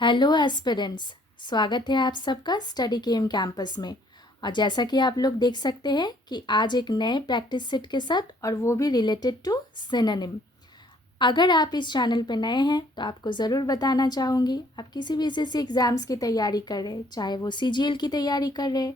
Hello aspirants, स्वागत है आप सबका स्टडी केम कैंपस में। और जैसा कि आप लोग देख सकते हैं कि आज एक नए प्रैक्टिस सेट के साथ, और वो भी रिलेटेड टू सिनोनिम। अगर आप इस चैनल पर नए हैं तो आपको ज़रूर बताना चाहूँगी, आप किसी भी एसएससी एग्ज़ाम्स की तैयारी कर रहे हैं, चाहे वो सीजीएल की तैयारी कर रहे,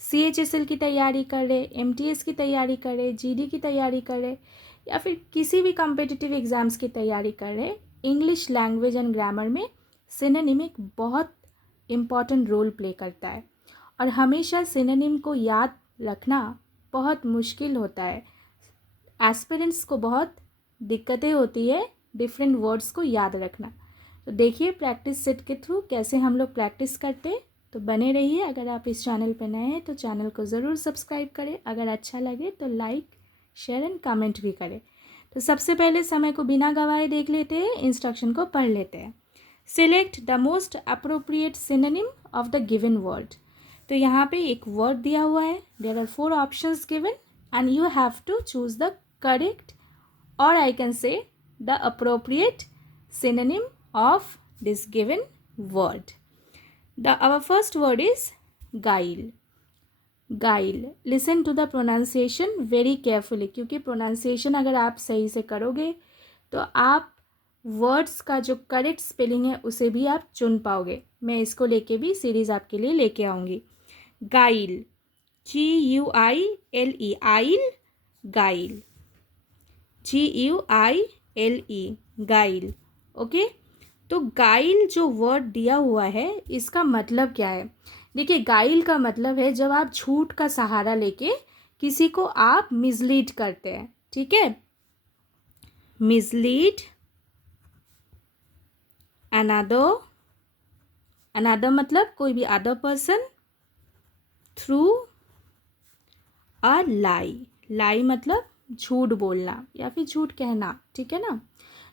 सीएचएसएल की तैयारी कर रहे, एमटीएस की तैयारी कर रहे, जीडी की तैयारी कर रहे, या फिर किसी भी कॉम्पिटिटिव एग्ज़ाम्स की तैयारी कर रहे, इंग्लिश लैंग्वेज एंड ग्रामर में सिनोनिम एक बहुत इम्पॉर्टेंट रोल प्ले करता है। और हमेशा सिनोनिम को याद रखना बहुत मुश्किल होता है। एस्पिरेंट्स को बहुत दिक्कतें होती है डिफरेंट वर्ड्स को याद रखना। तो देखिए प्रैक्टिस सेट के थ्रू कैसे हम लोग प्रैक्टिस करते हैं। तो बने रहिए। अगर आप इस चैनल पर नए हैं तो चैनल को ज़रूर सब्सक्राइब करें। अगर अच्छा लगे तो लाइक, शेयर एंड कमेंट भी करें। तो सबसे पहले समय को बिना गवाए देख लेते हैं, इंस्ट्रक्शन को पढ़ लेते हैं। Select the most appropriate synonym of the given word. तो यहाँ पे एक वर्ड दिया हुआ है. There are 4 options given and you have to choose the correct, or I can say the appropriate synonym of this given word. Our first word is guile. Guile. Listen to the pronunciation very carefully, क्योंकि pronunciation अगर आप सही से करोगे तो आप words का जो करेक्ट स्पेलिंग है उसे भी आप चुन पाओगे। मैं इसको लेके भी सीरीज़ आपके लिए लेके आऊँगी। गाइल, GUILE, आइल, गाइल, GUILE, गाइल। ओके, तो गाइल जो वर्ड दिया हुआ है इसका मतलब क्या है? देखिए, गाइल का मतलब है जब आप झूठ का सहारा लेके किसी को आप मिसलीड करते हैं। ठीक है, मिसलीड another मतलब कोई भी अदर पर्सन थ्रू अ लाई मतलब झूठ बोलना या फिर झूठ कहना। ठीक है ना,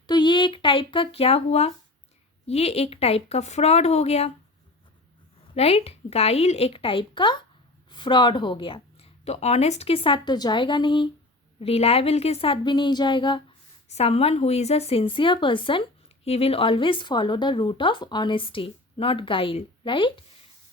तो ये एक टाइप का क्या हुआ, ये एक टाइप का फ्रॉड हो गया। राइट, गाइल एक टाइप का फ्रॉड हो गया। तो ऑनेस्ट के साथ तो जाएगा नहीं, रिलायबल के साथ भी नहीं जाएगा। Someone who is a sincere person, he will always follow the route of honesty, not guile. right?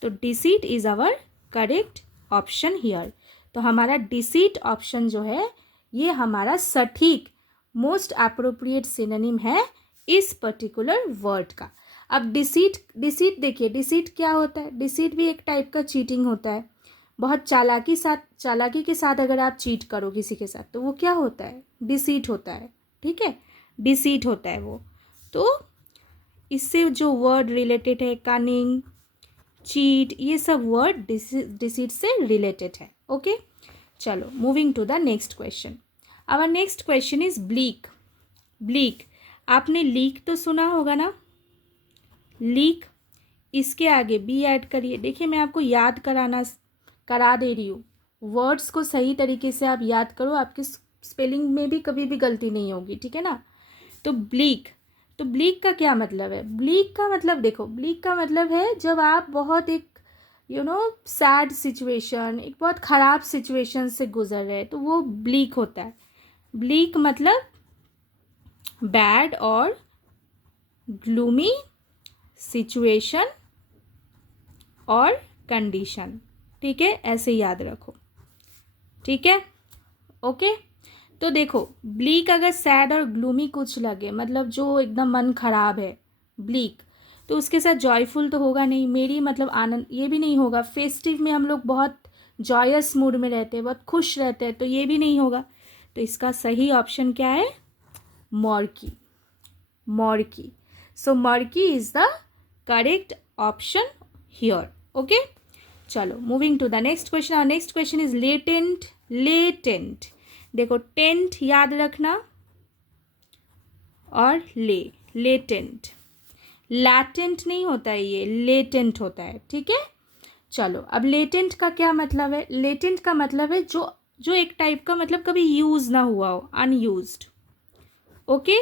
तो deceit is our correct option here. तो हमारा deceit option जो है ये हमारा सटीक मोस्ट अप्रोप्रिएट सिनोनिम है इस पर्टिकुलर वर्ड का। अब डिसीट देखिए, डिसीट क्या होता है? डिसीट भी एक टाइप का चीटिंग होता है। बहुत चालाकी के साथ अगर आप चीट करो किसी के साथ तो वो क्या होता है? डिसीट होता है। ठीक है, डिसीट होता है वो। तो इससे जो वर्ड रिलेटेड है, कनिंग, चीट, ये सब वर्ड डिसीट से रिलेटेड है। ओके, चलो moving to the next question. Our next question is bleak. Bleak, आपने लीक तो सुना होगा ना? लीक, इसके आगे बी ऐड करिए। देखिए मैं आपको याद करा दे रही हूँ। वर्ड्स को सही तरीके से आप याद करो, आपकी स्पेलिंग में भी कभी भी गलती नहीं होगी। ठीक है ना, तो ब्लीक, तो ब्लीक का क्या मतलब है? ब्लीक का मतलब देखो, ब्लीक का मतलब है जब आप बहुत एक सैड सिचुएशन, एक बहुत ख़राब सिचुएशन से गुजर रहे हैं तो वो ब्लीक होता है। ब्लीक मतलब बैड और ग्लूमी सिचुएशन और कंडीशन। ठीक है, ऐसे याद रखो। ठीक है, ओके। तो देखो, ब्लीक अगर सैड और ग्लूमी कुछ लगे, मतलब जो एकदम मन खराब है, ब्लीक, तो उसके साथ जॉयफुल तो होगा नहीं, मेरी मतलब आनंद, ये भी नहीं होगा। फेस्टिव में हम लोग बहुत जॉयस मूड में रहते हैं, बहुत खुश रहते हैं, तो ये भी नहीं होगा। तो इसका सही ऑप्शन क्या है? Murky, murky. So murky is the correct option here. Okay, चलो moving to the next question. और next question is latent. Latent, देखो टेंट याद रखना और लेटेंट, लैटेंट नहीं होता है, ये लेटेंट होता है। ठीक है, चलो अब लेटेंट का क्या मतलब है? लेटेंट का मतलब है जो एक टाइप का मतलब कभी यूज़ ना हुआ हो, अनयूज्ड। ओके,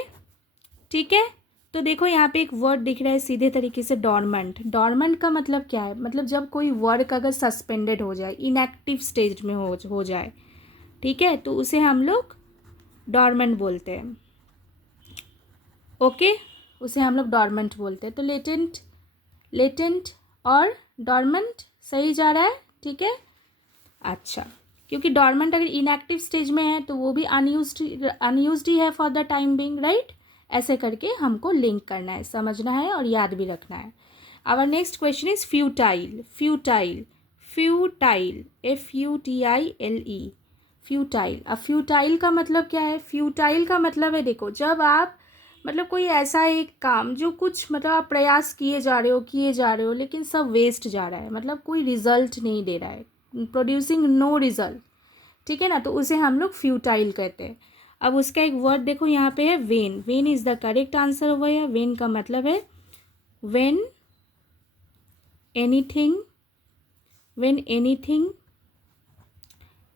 ठीक है। तो देखो यहाँ पे एक वर्ड दिख रहा है सीधे तरीके से, डॉर्मेंट। डॉर्मेंट का मतलब क्या है? मतलब जब कोई वर्क अगर सस्पेंडेड हो जाए, इनएक्टिव स्टेज में हो जाए, ठीक है, तो उसे हम लोग डॉर्मेंट बोलते हैं। ओके, उसे हम लोग डॉर्मेंट बोलते हैं। तो लेटेंट लेटेंट और डॉर्मेंट सही जा रहा है, ठीक है। अच्छा, क्योंकि डॉर्मेंट अगर इनएक्टिव स्टेज में है तो वो भी अनयूज्ड ही है for the time being, right. ऐसे करके हमको लिंक करना है, समझना है और याद भी रखना है। Our next question is futile. Futile, futile, FUTILE, futile. अब फ्यूटाइल का मतलब क्या है? फ्यूटाइल का मतलब है, देखो, जब आप मतलब कोई ऐसा एक काम जो कुछ मतलब आप प्रयास किए जा रहे हो लेकिन सब वेस्ट जा रहा है, मतलब कोई रिजल्ट नहीं दे रहा है, प्रोड्यूसिंग नो रिजल्ट, ठीक है ना, तो उसे हम लोग फ्यूटाइल कहते हैं। अब उसका एक वर्ड देखो यहाँ पे है when. When is the correct answer हुआ है। वेन का मतलब है when anything, when anything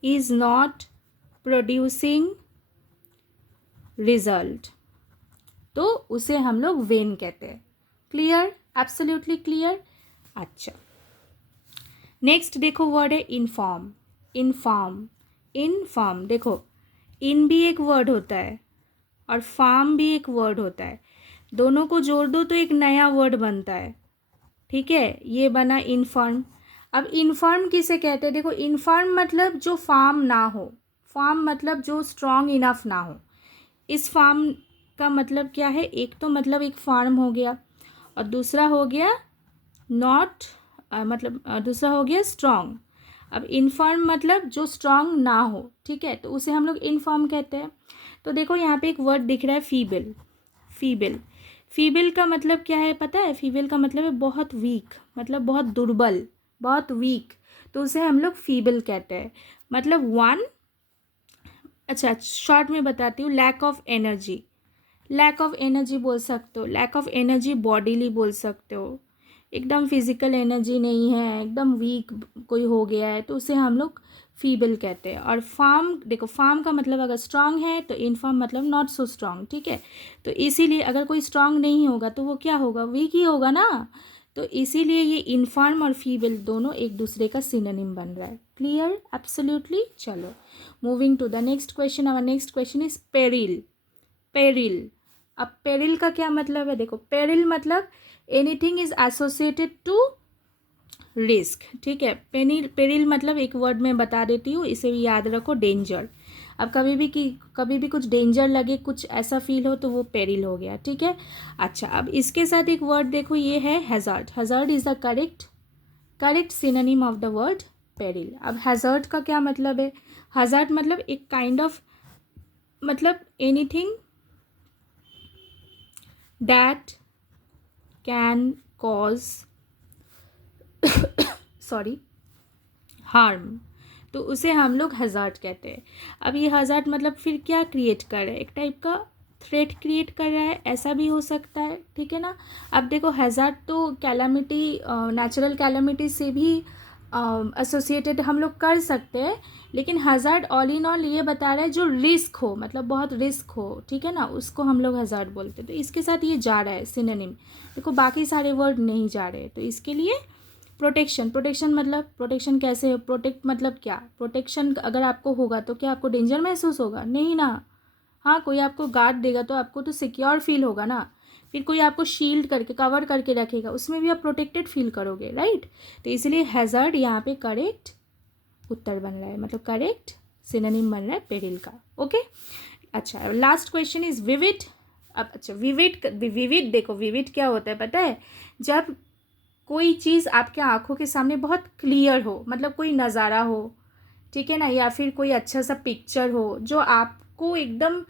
is not producing result, तो उसे हम लोग वेन कहते हैं। Clear, absolutely clear. अच्छा, नेक्स्ट देखो वर्ड है इनफॉर्म। इनफॉर्म, इनफॉर्म, देखो इन भी एक वर्ड होता है और फार्म भी एक वर्ड होता है, दोनों को जोड़ दो तो एक नया वर्ड बनता है, ठीक है। ये बना इनफॉर्म। अब इनफॉर्म किसे कहते हैं? देखो, इनफॉर्म मतलब जो फार्म ना हो, फार्म मतलब जो स्ट्रॉन्ग इनफ ना हो। इस फार्म का मतलब क्या है? एक तो मतलब एक फार्म हो गया और दूसरा हो गया नॉट, मतलब दूसरा हो गया स्ट्रॉन्ग। अब इनफर्म मतलब जो स्ट्रॉन्ग ना हो, ठीक है, तो उसे हम लोग इनफर्म कहते हैं। तो देखो यहाँ पे एक वर्ड दिख रहा है फीबल। फीबल, फीबल का मतलब क्या है पता है? फीबल का मतलब है बहुत वीक, मतलब बहुत दुर्बल, बहुत वीक, तो उसे हम लोग फीबल कहते हैं। मतलब वन, अच्छा शॉर्ट में बताती हूँ, lack of energy. Lack of energy बोल सकते हो, लैक ऑफ एनर्जी बॉडीली बोल सकते हो, एकदम फिजिकल एनर्जी नहीं है, एकदम वीक कोई हो गया है, तो उसे हम लोग फीबल कहते हैं। और फार्म, देखो फार्म का मतलब अगर स्ट्रांग है तो इनफॉर्म मतलब नॉट सो स्ट्रांग, ठीक है। तो इसीलिए अगर कोई स्ट्रांग नहीं होगा तो वो क्या होगा? वीक ही होगा ना। तो इसीलिए ये इनफॉर्म और फीबल दोनों एक दूसरे का सिनोनिम बन रहा है। Clear, absolutely. चलो moving to the next question. Our next question is peril. Peril, अब पेरिल का क्या मतलब है? देखो, पेरिल मतलब anything is associated to risk, ठीक है। पेरिल मतलब एक वर्ड में बता देती हूँ, इसे भी याद रखो, डेंजर। अब कभी भी कुछ डेंजर लगे, कुछ ऐसा फील हो तो वो पेरिल हो गया, ठीक है। अच्छा, अब इसके साथ एक वर्ड देखो, ये है hazard. Hazard is the correct synonym of the word peril. अब हैज़ार्ड का क्या मतलब है? हैज़ार्ड मतलब एक काइंड ऑफ, मतलब anything that can cause sorry harm, तो उसे हम लोग हज़ार्ड कहते हैं। अब ये हज़ार्ड मतलब फिर क्या क्रिएट कर रहा है? एक टाइप का थ्रेट क्रिएट कर रहा है, ऐसा भी हो सकता है, ठीक है ना। अब देखो, हज़ार्ड तो कैलामिटी, नेचुरल कैलामिटी से भी एसोसिएटेड हम लोग कर सकते हैं, लेकिन हज़ार्ड ऑल इन ऑल ये बता रहा है जो रिस्क हो, मतलब बहुत रिस्क हो, ठीक है ना, उसको हम लोग हज़ार्ड बोलते हैं। तो इसके साथ ये जा रहा है सिनोनिम। देखो बाकी सारे वर्ड नहीं जा रहे, तो इसके लिए प्रोटेक्शन। प्रोटेक्शन मतलब, प्रोटेक्शन कैसे है? प्रोटेक्ट मतलब क्या? प्रोटेक्शन अगर आपको होगा तो क्या आपको डेंजर महसूस होगा? नहीं ना। हाँ, कोई आपको गार्ड देगा तो आपको तो सिक्योर फील होगा ना। फिर कोई आपको शील्ड करके, कवर करके रखेगा, उसमें भी आप प्रोटेक्टेड फील करोगे, राइट। तो इसलिए हैज़ार्ड यहाँ पे करेक्ट उत्तर बन रहा है, मतलब करेक्ट सिनोनिम बन रहा है पेरिल का। ओके, अच्छा लास्ट क्वेश्चन इज विविड। अब अच्छा, विविड देखो, विविड क्या होता है पता है? जब कोई चीज़ आपके आंखों के सामने बहुत क्लियर हो, मतलब कोई नज़ारा हो, ठीक है ना, या फिर कोई अच्छा सा पिक्चर हो जो आपको एकदम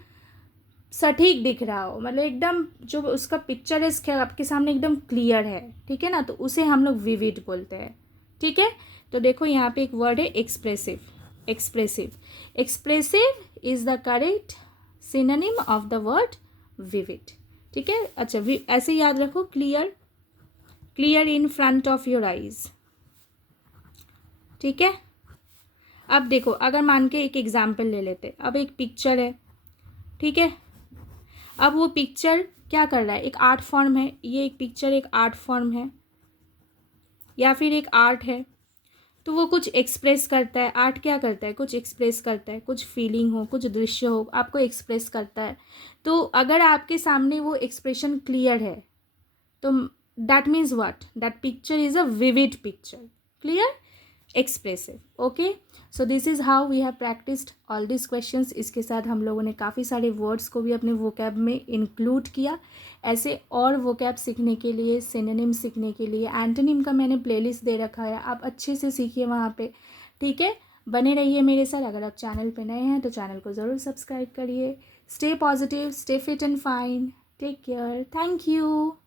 सटीक दिख रहा हो, मतलब एकदम जो उसका पिक्चर आपके सामने एकदम क्लियर है, ठीक है ना, तो उसे हम लोग विविड बोलते हैं, ठीक है। तो देखो यहाँ पे एक वर्ड है expressive. Expressive, expressive is the correct synonym of the word vivid, ठीक है। अच्छा, ऐसे याद रखो, clear, clear in front of your eyes, ठीक है। अब देखो, अगर मान के एक एग्जाम्पल ले लेते, अब एक पिक्चर है, ठीक है। अब वो पिक्चर क्या कर रहा है? एक आर्ट फॉर्म है, ये एक पिक्चर एक आर्ट फॉर्म है या फिर एक आर्ट है, तो वो कुछ एक्सप्रेस करता है। आर्ट क्या करता है? कुछ एक्सप्रेस करता है, कुछ फीलिंग हो, कुछ दृश्य हो, आपको एक्सप्रेस करता है। तो अगर आपके सामने वो एक्सप्रेशन क्लियर है तो that means what? That picture is a vivid picture. Clear? Expressive. Okay, so this is how we have practiced all these questions. इसके साथ हम लोगों ने काफ़ी सारे वर्ड्स को भी अपने वोकैब में इंक्लूड किया. ऐसे और वोकैब सीखने के लिए, सिनोनिम सीखने के लिए एंटोनिम का मैंने प्लेलिस्ट दे रखा है, आप अच्छे से सीखिए वहाँ पे. ठीक है, बने रहिए मेरे साथ. अगर आप चैनल पे नए हैं तो चैनल को ज़रूर सब्सक्राइब करिए. Stay positive, stay fit and fine. Take care. Thank you.